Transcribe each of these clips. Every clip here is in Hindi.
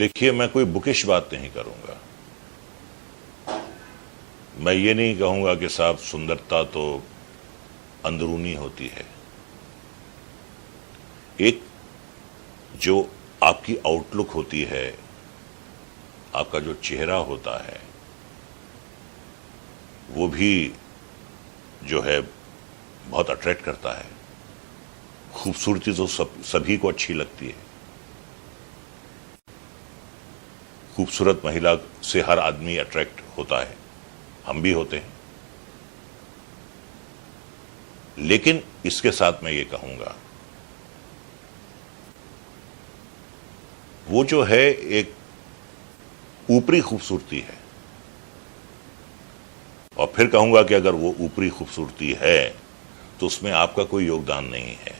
देखिए, मैं कोई बुकिश बात नहीं करूंगा। मैं ये नहीं कहूंगा कि साहब सुंदरता तो अंदरूनी होती है। एक जो आपकी आउटलुक होती है, आपका जो चेहरा होता है, वो भी जो है बहुत अट्रैक्ट करता है। खूबसूरती तो सभी को अच्छी लगती है। खूबसूरत महिला से हर आदमी अट्रैक्ट होता है, हम भी होते हैं। लेकिन इसके साथ मैं ये कहूंगा, वो जो है एक ऊपरी खूबसूरती है। और फिर कहूंगा कि अगर वो ऊपरी खूबसूरती है तो उसमें आपका कोई योगदान नहीं है,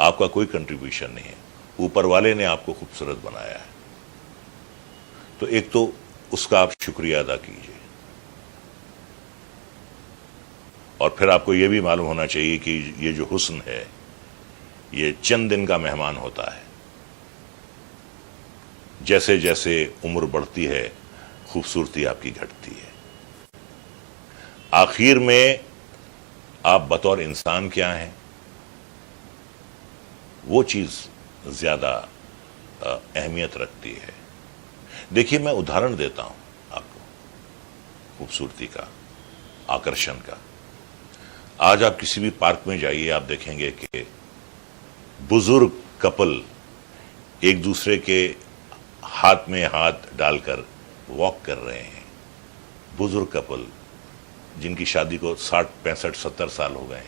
आपका कोई कंट्रीब्यूशन नहीं है। ऊपर वाले ने आपको खूबसूरत बनाया है, तो एक तो उसका आप शुक्रिया अदा कीजिए। और फिर आपको यह भी मालूम होना चाहिए कि ये जो हुस्न है, ये चंद दिन का मेहमान होता है। जैसे जैसे उम्र बढ़ती है, खूबसूरती आपकी घटती है। आखिर में आप बतौर इंसान क्या हैं, वो चीज ज्यादा अहमियत रखती है। देखिए, मैं उदाहरण देता हूं आपको खूबसूरती का, आकर्षण का। आज आप किसी भी पार्क में जाइए, आप देखेंगे कि बुजुर्ग कपल एक दूसरे के हाथ में हाथ डालकर वॉक कर रहे हैं। बुजुर्ग कपल जिनकी शादी को 60, 65, 70 साल हो गए,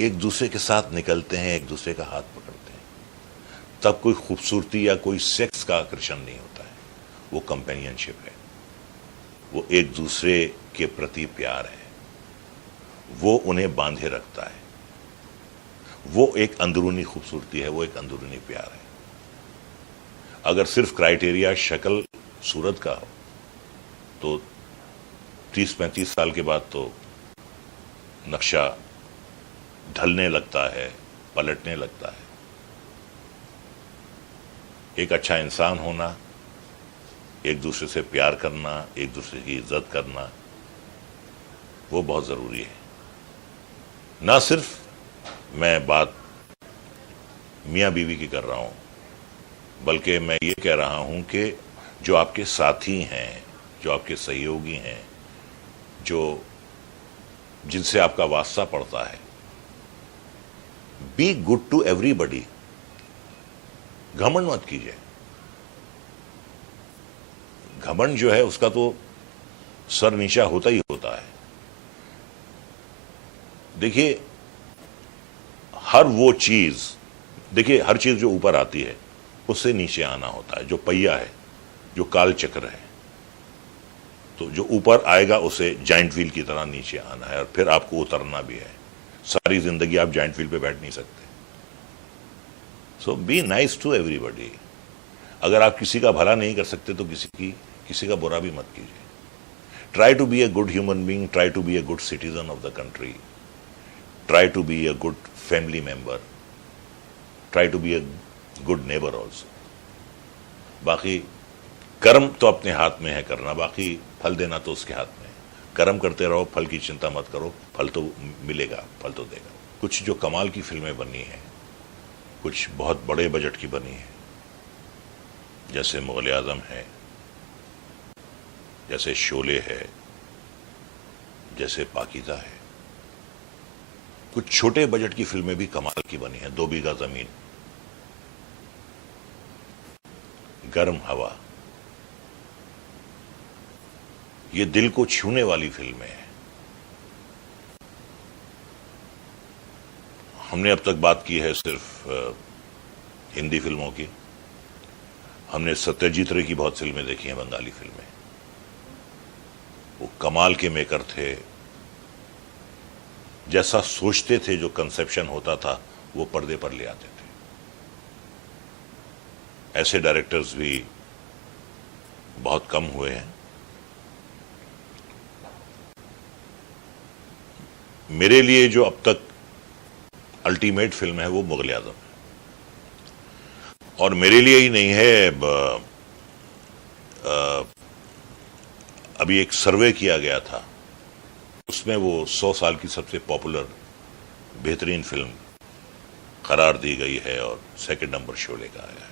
एक दूसरे के साथ निकलते हैं, एक दूसरे का हाथ पकड़ते हैं। तब कोई खूबसूरती या कोई सेक्स का आकर्षण नहीं होता है, वो कंपेनियनशिप है, वो एक दूसरे के प्रति प्यार है, वो उन्हें बांधे रखता है। वो एक अंदरूनी खूबसूरती है, वो एक अंदरूनी प्यार है। अगर सिर्फ क्राइटेरिया शक्ल सूरत का हो तो 30-35 साल के बाद तो नक्शा ढलने लगता है, पलटने लगता है। एक अच्छा इंसान होना, एक दूसरे से प्यार करना, एक दूसरे की इज्जत करना, वो बहुत जरूरी है। ना सिर्फ मैं बात मियां बीवी की कर रहा हूं, बल्कि मैं ये कह रहा हूं कि जो आपके साथी हैं, जो आपके सहयोगी हैं, जो जिनसे आपका वास्ता पड़ता है, बी गुड टू एवरीबडी। घमंड मत कीजिए। घमंड जो है उसका तो सर नीचा होता ही होता है। देखिए, हर वो चीज, देखिए हर चीज जो ऊपर आती है उससे नीचे आना होता है। जो पहिया है, जो काल चक्र है, तो जो ऊपर आएगा उसे जाइंट व्हील की तरह नीचे आना है, और फिर आपको उतरना भी है। सारी जिंदगी आप जाइंट व्हील पे बैठ नहीं सकते। सो बी नाइस टू एवरीबडी। अगर आप किसी का भला नहीं कर सकते तो किसी का बुरा भी मत कीजिए। Try to be a good human being, try to be a good citizen of the country, try to be a good family member, try to be a good neighbour also. बाकी कर्म तो अपने हाथ में है करना, बाकी फल देना तो उसके हाथ में है। कर्म करते रहो, फल की चिंता मत करो, फल तो मिलेगा, फल तो देगा। कुछ जो कमाल की फिल्में बनी हैं, कुछ बहुत बड़े बजट की बनी है, जैसे मुग़ल आज़म है, जैसे शोले है, जैसे पाकीज़ा है। कुछ छोटे बजट की फिल्में भी कमाल की बनी हैं। 2 बीघा जमीन, गर्म हवा, ये दिल को छूने वाली फिल्में हैं। हमने अब तक बात की है सिर्फ हिंदी फिल्मों की। हमने सत्यजीत रे की बहुत फिल्में देखी हैं, बंगाली फिल्में। वो कमाल के मेकर थे। जैसा सोचते थे, जो कंसेप्शन होता था, वो पर्दे पर ले आते थे। ऐसे डायरेक्टर्स भी बहुत कम हुए हैं। मेरे लिए जो अब तक अल्टीमेट फिल्म है वो मुग़ल आज़म है। और मेरे लिए ही नहीं है, अभी एक सर्वे किया गया था, उसमें वो 100 साल की सबसे पॉपुलर बेहतरीन फिल्म करार दी गई है और सेकंड नंबर शोले का आया है।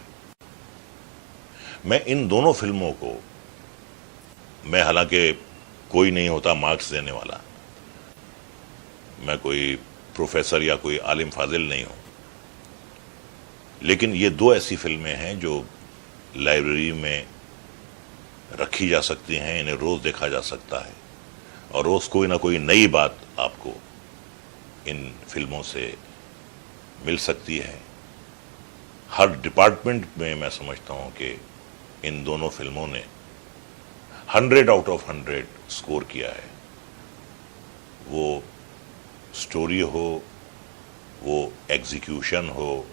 मैं इन दोनों फिल्मों को, मैं हालांकि कोई नहीं होता मार्क्स देने वाला, मैं कोई प्रोफेसर या कोई आलिम फाजिल नहीं हूं, लेकिन ये दो ऐसी फिल्में हैं जो लाइब्रेरी में रखी जा सकती हैं, इन्हें रोज देखा जा सकता है और रोज कोई ना कोई नई बात आपको इन फिल्मों से मिल सकती है। हर डिपार्टमेंट में मैं समझता हूं कि इन दोनों फिल्मों ने 100 आउट ऑफ 100 स्कोर किया है। वो स्टोरी हो, वो एग्जीक्यूशन हो,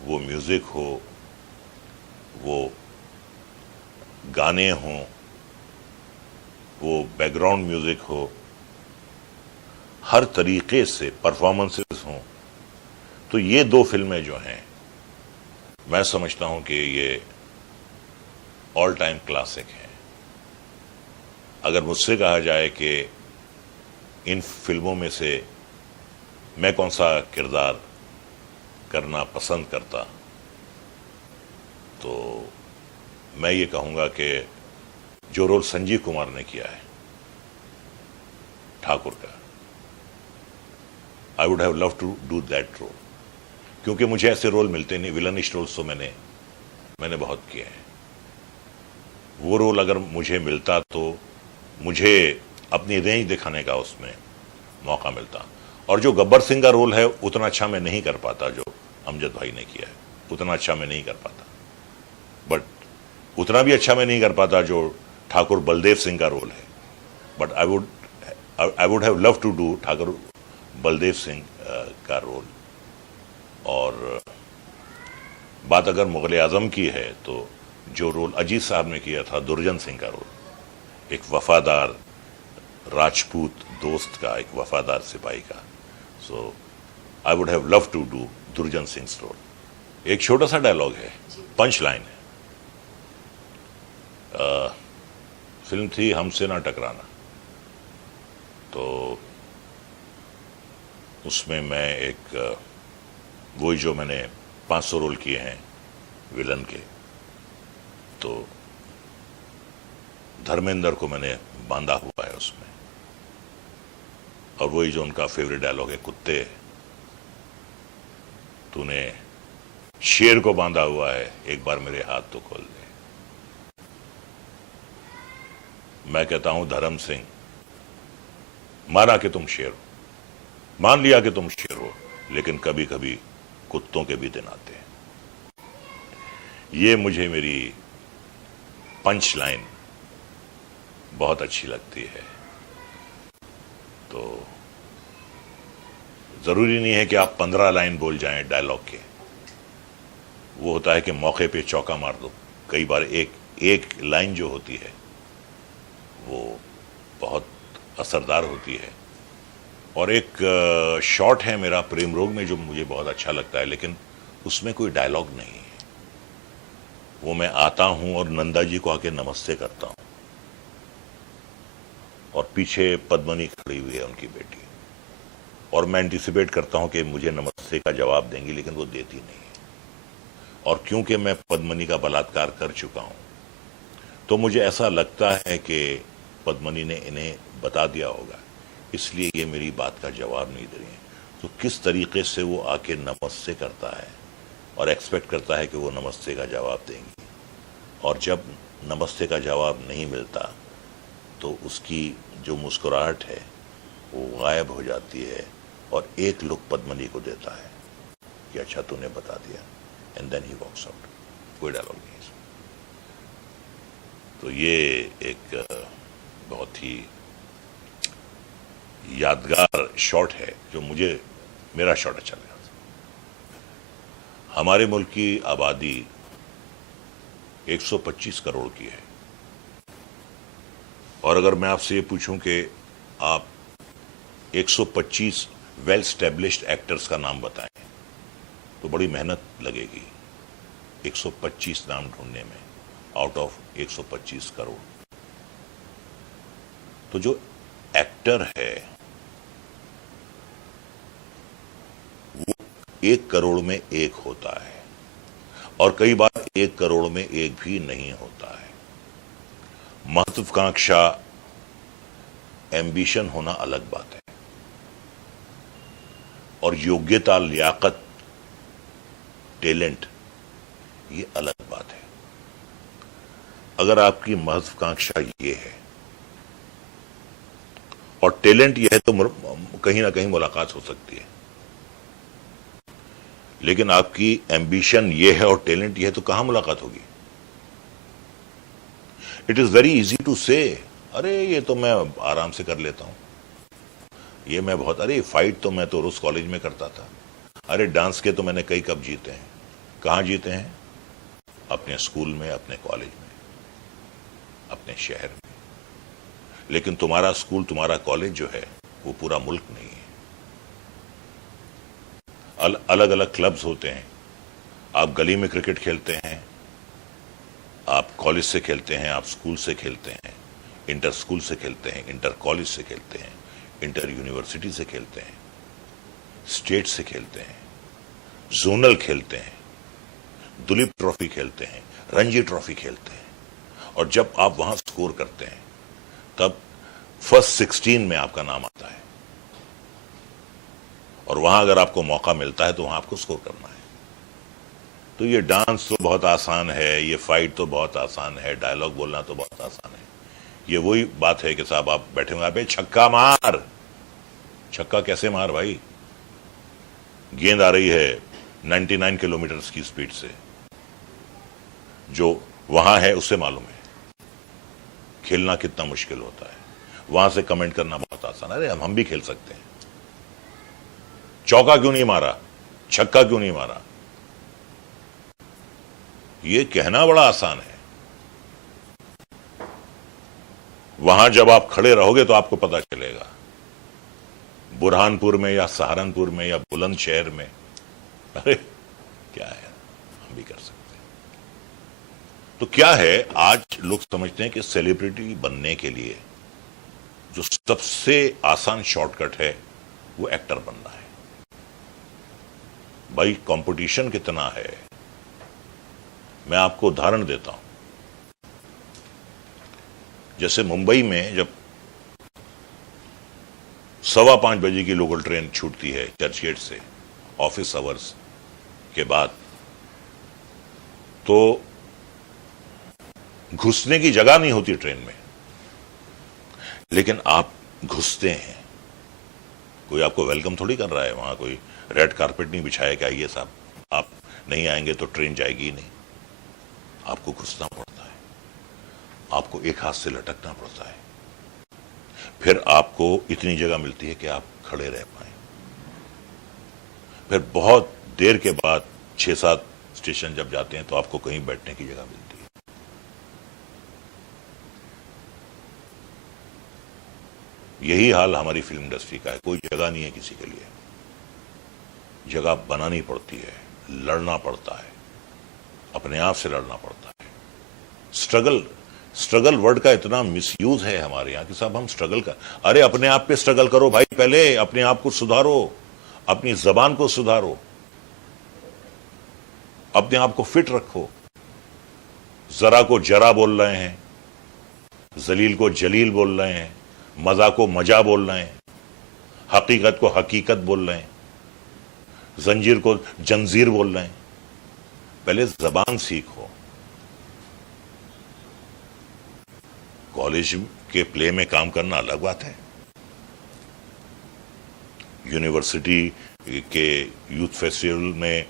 वो म्यूजिक हो, वो गाने हों, वो बैकग्राउंड म्यूजिक हो, हर तरीके से परफॉर्मेंसेस हों, तो ये दो फिल्में जो हैं, मैं समझता हूं कि ये ऑल टाइम क्लासिक हैं। अगर मुझसे कहा जाए कि इन फिल्मों में से मैं कौन सा किरदार करना पसंद करता, तो मैं ये कहूंगा कि जो रोल संजीव कुमार ने किया है ठाकुर का, I would have love to do that role, क्योंकि मुझे ऐसे रोल मिलते नहीं। विलनिश रोल्स तो मैंने बहुत किए हैं। वो रोल अगर मुझे मिलता तो मुझे अपनी रेंज दिखाने का उसमें मौका मिलता। और जो गब्बर सिंह का रोल है उतना अच्छा मैं नहीं कर पाता जो अमजद भाई ने किया है, उतना अच्छा मैं नहीं कर पाता। बट उतना भी अच्छा मैं नहीं कर पाता जो ठाकुर बलदेव सिंह का रोल है। But I would have love to do Thakur Baldev Singh का रोल। और बात अगर मुगल आजम की है तो जो रोल अजीत साहब ने किया था दुर्जन सिंह का रोल, एक वफादार राजपूत दोस्त का, एक वफादार सिपाही का, so I would have love to do Durjan Singh role. एक छोटा सा डायलॉग है, पंच लाइन है। फिल्म थी हमसे ना टकराना, तो उसमें मैं एक वही जो मैंने 500 रोल किए हैं विलन के, तो धर्मेंद्र को मैंने बांधा हुआ है उसमें। और वही जो उनका फेवरेट डायलॉग है, कुत्ते तूने शेर को बांधा हुआ है, एक बार मेरे हाथ तो खोल दे। मैं कहता हूं धर्म सिंह, माना कि तुम शेर हो, मान लिया कि तुम शेर हो, लेकिन कभी कभी कुत्तों के भी दिन आते हैं। ये मुझे मेरी पंच लाइन बहुत अच्छी लगती है। तो जरूरी नहीं है कि आप 15 लाइन बोल जाएं डायलॉग के। वो होता है कि मौके पे चौका मार दो। कई बार एक लाइन जो होती है वो बहुत असरदार होती है। और एक शॉट है मेरा प्रेम रोग में जो मुझे बहुत अच्छा लगता है, लेकिन उसमें कोई डायलॉग नहीं है। वो मैं आता हूं और नंदा जी को आके नमस्ते करता हूं और पीछे पद्मनी खड़ी हुई है, उनकी बेटी, और मैं एंटिसिपेट करता हूं कि मुझे नमस्ते का जवाब देंगी, लेकिन वो देती नहीं है। और क्योंकि मैं पद्मनी का बलात्कार कर चुका हूं, तो मुझे ऐसा लगता है कि पद्मनी ने इन्हें बता दिया होगा, इसलिए ये मेरी बात का जवाब नहीं दे रही है। तो किस तरीके से वो आके नमस्ते करता है और एक्सपेक्ट करता है कि वो नमस्ते का जवाब देंगी, और जब नमस्ते का जवाब नहीं मिलता तो उसकी जो मुस्कुराहट है वो गायब हो जाती है और एक लुक पद्मनी को देता है कि अच्छा तूने बता दिया, and then he walks out. कोई डायलॉग नहीं इसमें। तो ये एक बहुत ही यादगार शॉट है जो मुझे, मेरा शॉट अच्छा लगा। हमारे मुल्क की आबादी 125 करोड़ की है, और अगर मैं आपसे ये पूछूं कि आप 125 वेल स्टैब्लिश्ड एक्टर्स का नाम बताएं तो बड़ी मेहनत लगेगी। 125 नाम ढूंढने में, आउट ऑफ 125 करोड़। तो जो एक्टर है वो 1 करोड़ में एक होता है, और कई बार 1 करोड़ में एक भी नहीं होता है। महत्वाकांक्षा, एम्बिशन होना अलग बात है, और योग्यता, लियाकत, टैलेंट, ये अलग बात है। अगर आपकी महत्वाकांक्षा ये है और टैलेंट ये है तो कहीं ना कहीं मुलाकात हो सकती है, लेकिन आपकी एम्बिशन ये है और टैलेंट ये है तो कहां मुलाकात होगी? It is very easy to say, अरे ये तो मैं आराम से कर लेता हूं, ये मैं बहुत, अरे फाइट तो मैं तो रोज कॉलेज में करता था, अरे डांस के तो मैंने कई कप जीते हैं। कहां जीते हैं? अपने स्कूल में, अपने कॉलेज में, अपने शहर में। लेकिन तुम्हारा स्कूल, तुम्हारा कॉलेज जो है वो पूरा मुल्क नहीं है। अलग अलग क्लब्स होते हैं। आप गली में क्रिकेट खेलते हैं, आप कॉलेज से खेलते हैं, आप स्कूल से खेलते हैं, इंटर स्कूल से खेलते हैं, इंटर कॉलेज से खेलते हैं, इंटर यूनिवर्सिटी से खेलते हैं, स्टेट से खेलते हैं, जोनल खेलते हैं, दुलीप ट्रॉफी खेलते हैं, रणजी ट्रॉफी खेलते हैं। और जब आप वहां स्कोर करते हैं तब फर्स्ट 16 में आपका नाम आता है, और वहां अगर आपको मौका मिलता है तो वहां आपको स्कोर करना है। तो ये डांस तो बहुत आसान है, ये फाइट तो बहुत आसान है, डायलॉग बोलना तो बहुत आसान है। ये वही बात है कि साहब आप बैठे होंगे, आप छक्का मार, छक्का कैसे मार भाई? गेंद आ रही है 99 किलोमीटर की स्पीड से, जो वहां है उससे मालूम है खेलना कितना मुश्किल होता है। वहां से कमेंट करना बहुत आसान है, अरे हम भी खेल सकते हैं, चौका क्यों नहीं मारा, छक्का क्यों नहीं मारा, ये कहना बड़ा आसान है। वहां जब आप खड़े रहोगे तो आपको पता चलेगा, बुरहानपुर में या सहारनपुर में या बुलंदशहर में, अरे क्या है, हम भी कर सकते हैं। तो क्या है, आज लोग समझते हैं कि सेलिब्रिटी बनने के लिए जो सबसे आसान शॉर्टकट है वो एक्टर बनना है। भाई कंपटीशन कितना है, मैं आपको उदाहरण देता हूं। जैसे मुंबई में जब 5:15 बजे की लोकल ट्रेन छूटती है चर्चगेट से ऑफिस आवर्स के बाद, तो घुसने की जगह नहीं होती ट्रेन में, लेकिन आप घुसते हैं। कोई आपको वेलकम थोड़ी कर रहा है, वहां कोई रेड कारपेट नहीं बिछाया कि आइए साहब, आप नहीं आएंगे तो ट्रेन जाएगी ही नहीं। आपको घुसना पड़ता है, आपको एक हाथ से लटकना पड़ता है, फिर आपको इतनी जगह मिलती है कि आप खड़े रह पाए। फिर बहुत देर के बाद 6-7 स्टेशन जब जाते हैं तो आपको कहीं बैठने की जगह मिलती है। यही हाल हमारी फिल्म इंडस्ट्री का है, कोई जगह नहीं है किसी के लिए, जगह बनानी पड़ती है, लड़ना पड़ता है, अपने आप से लड़ना पड़ता है। स्ट्रगल वर्ड का इतना मिसयूज है हमारे यहां कि साहब हम स्ट्रगल कर, अरे अपने आप पे स्ट्रगल करो भाई, पहले अपने आप को सुधारो, अपनी जबान को सुधारो, अपने आप को फिट रखो। जरा को जरा बोल रहे हैं, जलील को जलील बोल रहे हैं, मजा को मजा बोल रहे हैं, हकीकत को हकीकत बोल रहे हैं, जंजीर को जंजीर बोल रहे हैं। पहले जबान सीखो। कॉलेज के प्ले में काम करना अलग बात है, यूनिवर्सिटी के यूथ फेस्टिवल में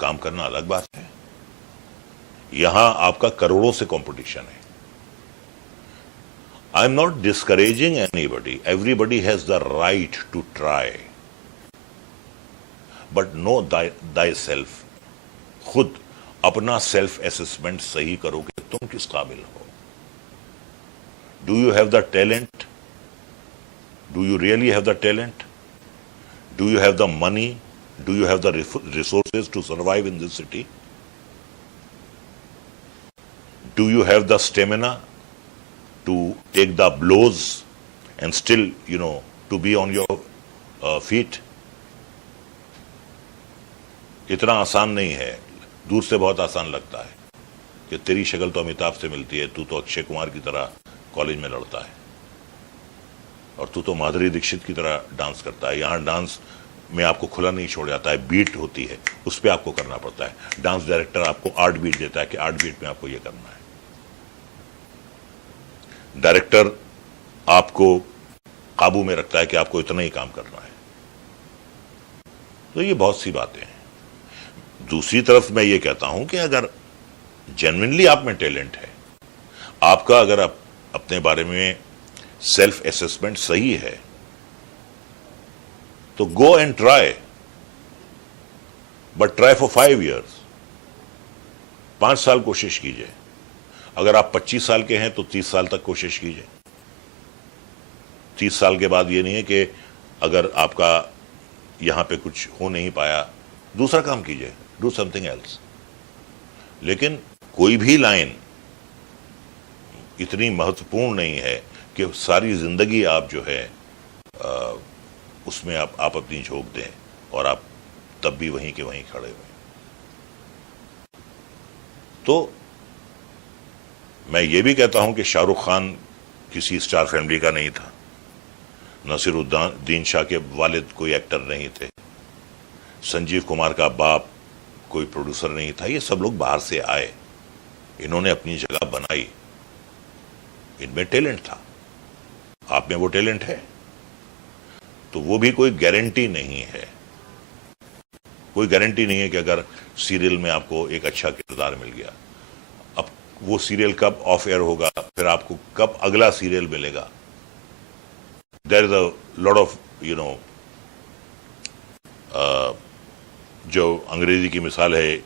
काम करना अलग बात है। यहां आपका करोड़ों से कंपटीशन है। I am not discouraging anybody, everybody has the right to try, but know thy self. खुद अपना सेल्फ असेसमेंट सही करो कि तुम किस काबिल हो। Do you have the talent? Do you really have the talent? Do you have the money? Do you have the resources to survive in this city? Do you have the stamina to take the blows and still, to be on your feet? इतना आसान नहीं है, दूर से बहुत आसान लगता है कि तेरी शक्ल तो अमिताभ से मिलती है, तू तो अक्षय कुमार की तरह कॉलेज में लड़ता है और तू तो माधुरी दीक्षित की तरह डांस करता है। यहां डांस में आपको खुला नहीं छोड़ जाता है, बीट होती है, उस पर आपको करना पड़ता है। डांस डायरेक्टर आपको 8 बीट देता है कि 8 बीट में आपको यह करना है। डायरेक्टर आपको काबू में रखता है कि आपको इतना ही काम करना है। तो ये बहुत सी बातें हैं। दूसरी तरफ मैं ये कहता हूं कि अगर जेन्युइनली आप में टैलेंट है, आपका अगर आप अपने बारे में सेल्फ असेसमेंट सही है, तो go and try, but try for 5 years, 5 साल कोशिश कीजिए। अगर आप 25 साल के हैं तो 30 साल तक कोशिश कीजिए। 30 साल के बाद ये नहीं है कि अगर आपका यहां पे कुछ हो नहीं पाया, दूसरा काम कीजिए, डू समथिंग एल्स। लेकिन कोई भी लाइन इतनी महत्वपूर्ण नहीं है कि सारी जिंदगी आप जो है उसमें आप अपनी झोंक दें और आप तब भी वहीं के वहीं खड़े हुए। तो मैं ये भी कहता हूं कि शाहरुख खान किसी स्टार फैमिली का नहीं था, नसीरुद्दीन शाह के वालिद कोई एक्टर नहीं थे, संजीव कुमार का बाप कोई प्रोड्यूसर नहीं था। ये सब लोग बाहर से आए, इन्होंने अपनी जगह बनाई, इनमें टैलेंट था। आप में वो टैलेंट है तो वो भी कोई गारंटी नहीं है। कोई गारंटी नहीं है कि अगर सीरियल में आपको एक अच्छा किरदार मिल गया, अब वो सीरियल कब ऑफ एयर होगा, फिर आपको कब अगला सीरियल मिलेगा। There is a lot of जो अंग्रेजी की मिसाल है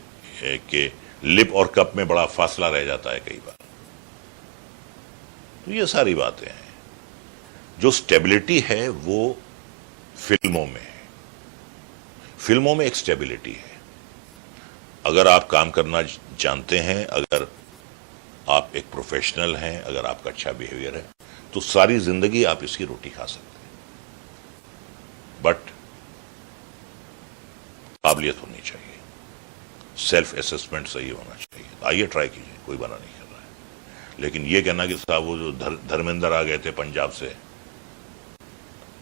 कि लिप और कप में बड़ा फासला रह जाता है कई बार। तो ये सारी बातें हैं। जो स्टेबिलिटी है वो फिल्मों में है। फिल्मों में एक स्टेबिलिटी है। अगर आप काम करना जानते हैं, अगर आप एक प्रोफेशनल हैं, अगर आपका अच्छा बिहेवियर है, तो सारी जिंदगी आप इसकी रोटी खा सकते हैं। बट काबिलियत होनी चाहिए, सेल्फ असेसमेंट सही होना चाहिए। आइए ट्राई कीजिए, कोई बना नहीं कर रहा है। लेकिन ये कहना कि साहब वो जो धर्मेंद्र आ गए थे पंजाब से,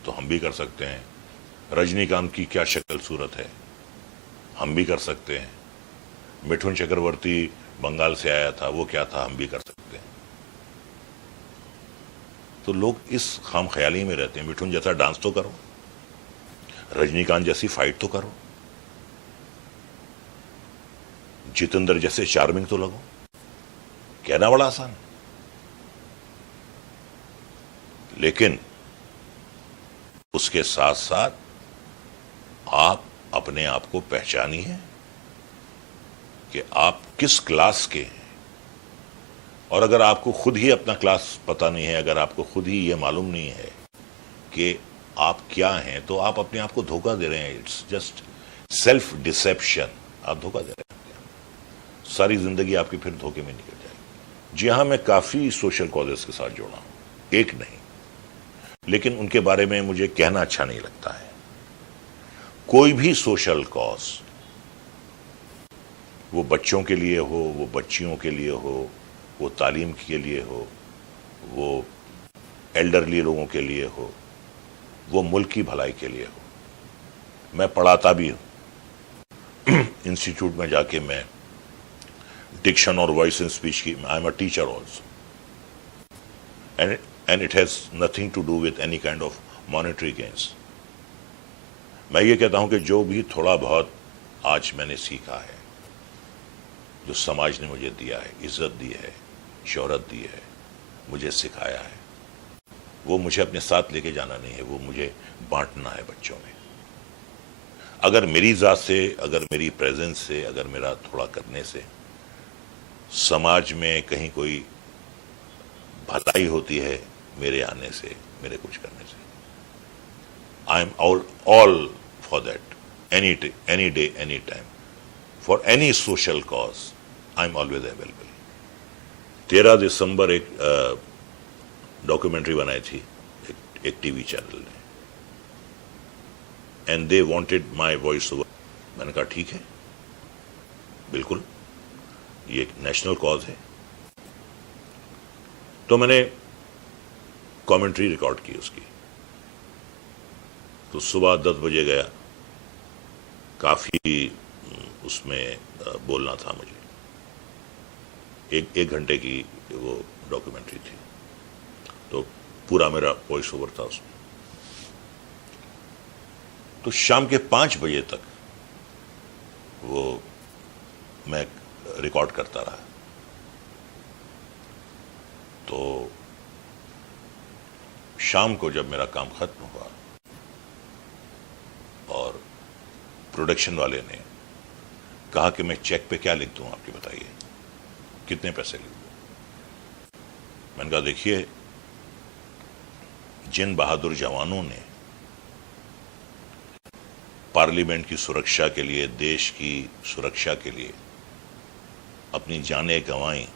तो हम भी कर सकते हैं। रजनीकांत की क्या शक्ल सूरत है, हम भी कर सकते हैं। मिठुन चक्रवर्ती बंगाल से आया था, वो क्या था, हम भी कर सकते हैं। तो लोग इस खाम ख्याली में रहते हैं। मिठुन जैसा डांस तो करो, रजनीकांत जैसी फाइट तो करो, जितेंद्र जैसे चार्मिंग तो लगो। कहना बड़ा आसान है, लेकिन उसके साथ साथ आप अपने आप को पहचानिए कि आप किस क्लास के हैं। और अगर आपको खुद ही अपना क्लास पता नहीं है, अगर आपको खुद ही यह मालूम नहीं है कि आप क्या हैं, तो आप अपने आप को धोखा दे रहे हैं। It's just self deception. आप धोखा दे रहे हैं, सारी जिंदगी आपकी फिर धोखे में निकल जाएगी। जी हां, मैं काफी सोशल कॉजेस के साथ जुड़ा हूं, एक नहीं, लेकिन उनके बारे में मुझे कहना अच्छा नहीं लगता है। कोई भी सोशल कॉज, वो बच्चों के लिए हो, वो बच्चियों के लिए हो, वो तालीम के लिए हो, वो एल्डरली लोगों के लिए हो, वो मुल्क की भलाई के लिए हो। मैं पढ़ाता भी हूं इंस्टीट्यूट में जाके, मैं डिक्शन और वॉइस एंड स्पीच की, I am a teacher also, and it has nothing to do with any kind of monetary gains. मैं ये कहता हूं कि जो भी थोड़ा बहुत आज मैंने सीखा है, जो समाज ने मुझे दिया है, इज्जत दी है, शोहरत दी है, मुझे सिखाया है, वो मुझे अपने साथ लेके जाना नहीं है, वो मुझे बांटना है बच्चों में। अगर मेरी जात से, अगर मेरी प्रेजेंस से, अगर मेरा थोड़ा करने से समाज में कहीं कोई भलाई होती है, मेरे आने से, मेरे कुछ करने से, I am all for that, any day, any time, for any social cause, I am always available. 13 दिसंबर एक डॉक्यूमेंट्री बनाई थी एक टीवी चैनल ने, and they wanted my voice over. मैंने कहा ठीक है, बिल्कुल, ये एक नेशनल कॉज है। तो मैंने कमेंट्री रिकॉर्ड की उसकी। तो सुबह 10 बजे गया, काफी उसमें बोलना था मुझे। एक घंटे की वो डॉक्यूमेंट्री थी, तो पूरा मेरा वॉइस ओवर था उसमें। तो शाम के 5 बजे तक वो मैं रिकॉर्ड करता रहा। तो शाम को जब मेरा काम खत्म हुआ और प्रोडक्शन वाले ने कहा कि मैं चेक पे क्या लिख दूं, आपके बताइए कितने पैसे लिख दूं। मैंने कहा देखिए, जिन बहादुर जवानों ने पार्लियामेंट की सुरक्षा के लिए, देश की सुरक्षा के लिए अपनी जानें गंवाई,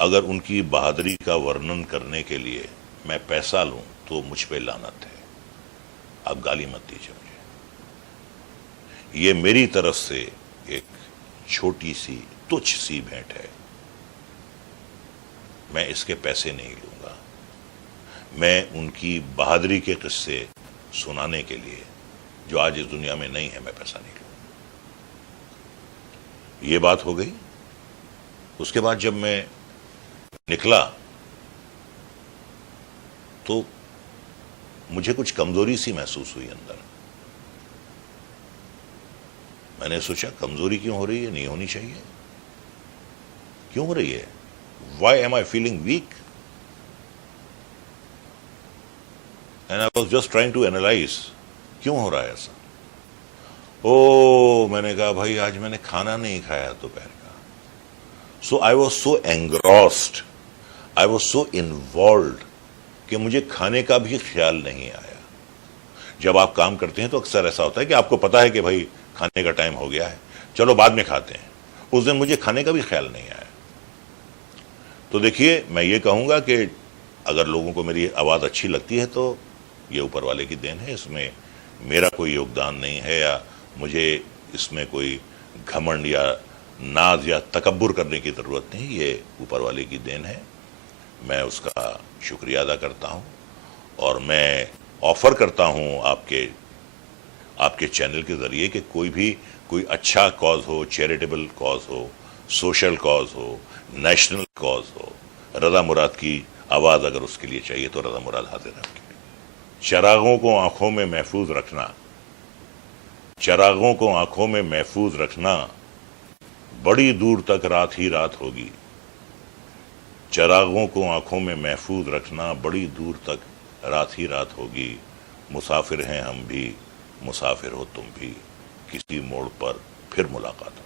अगर उनकी बहादुरी का वर्णन करने के लिए मैं पैसा लूं तो मुझ पे लानत है। आप गाली मत दीजिए मुझे। ये मेरी तरफ से एक छोटी सी तुच्छ सी भेंट है, मैं इसके पैसे नहीं लूंगा। मैं उनकी बहादुरी के किस्से सुनाने के लिए, जो आज इस दुनिया में नहीं है, मैं पैसा नहीं लूंगा। ये बात हो गई। उसके बाद जब मैं निकला तो मुझे कुछ कमजोरी सी महसूस हुई अंदर। मैंने सोचा कमजोरी क्यों हो रही है, नहीं होनी चाहिए, क्यों हो रही है, why am I feeling weak? And I was just trying to analyse क्यों हो रहा है ऐसा। ओ, मैंने कहा भाई आज मैंने खाना नहीं खाया दोपहर का। So I was so engrossed, I was so involve कि मुझे खाने का भी ख्याल नहीं आया। जब आप काम करते हैं तो अक्सर ऐसा होता है कि आपको पता है कि भाई खाने का टाइम हो गया है, चलो बाद में खाते हैं। उस दिन मुझे खाने का भी ख्याल नहीं आया। तो देखिए, मैं ये कहूंगा कि अगर लोगों को मेरी आवाज अच्छी लगती है तो ये ऊपर वाले की देन है, इसमें मेरा कोई योगदान नहीं है, या मुझे इसमें कोई घमंड या नाज या तकब्बुर करने की जरूरत नहीं। ये ऊपर वाले की देन है, मैं उसका शुक्रिया अदा करता हूं। और मैं ऑफर करता हूं आपके चैनल के जरिए कि कोई अच्छा कॉज हो, चैरिटेबल कॉज हो, सोशल कॉज हो, नेशनल कॉज हो, रजा मुराद की आवाज अगर उसके लिए चाहिए तो रजा मुराद हाजिर है आपके लिए। चरागों को आंखों में महफूज रखना, चरागों को आंखों में महफूज रखना, बड़ी दूर तक रात ही रात होगी। चरागों को आंखों में महफूज रखना, बड़ी दूर तक रात ही रात होगी। मुसाफिर हैं हम भी, मुसाफिर हो तुम भी, किसी मोड़ पर फिर मुलाकात हो।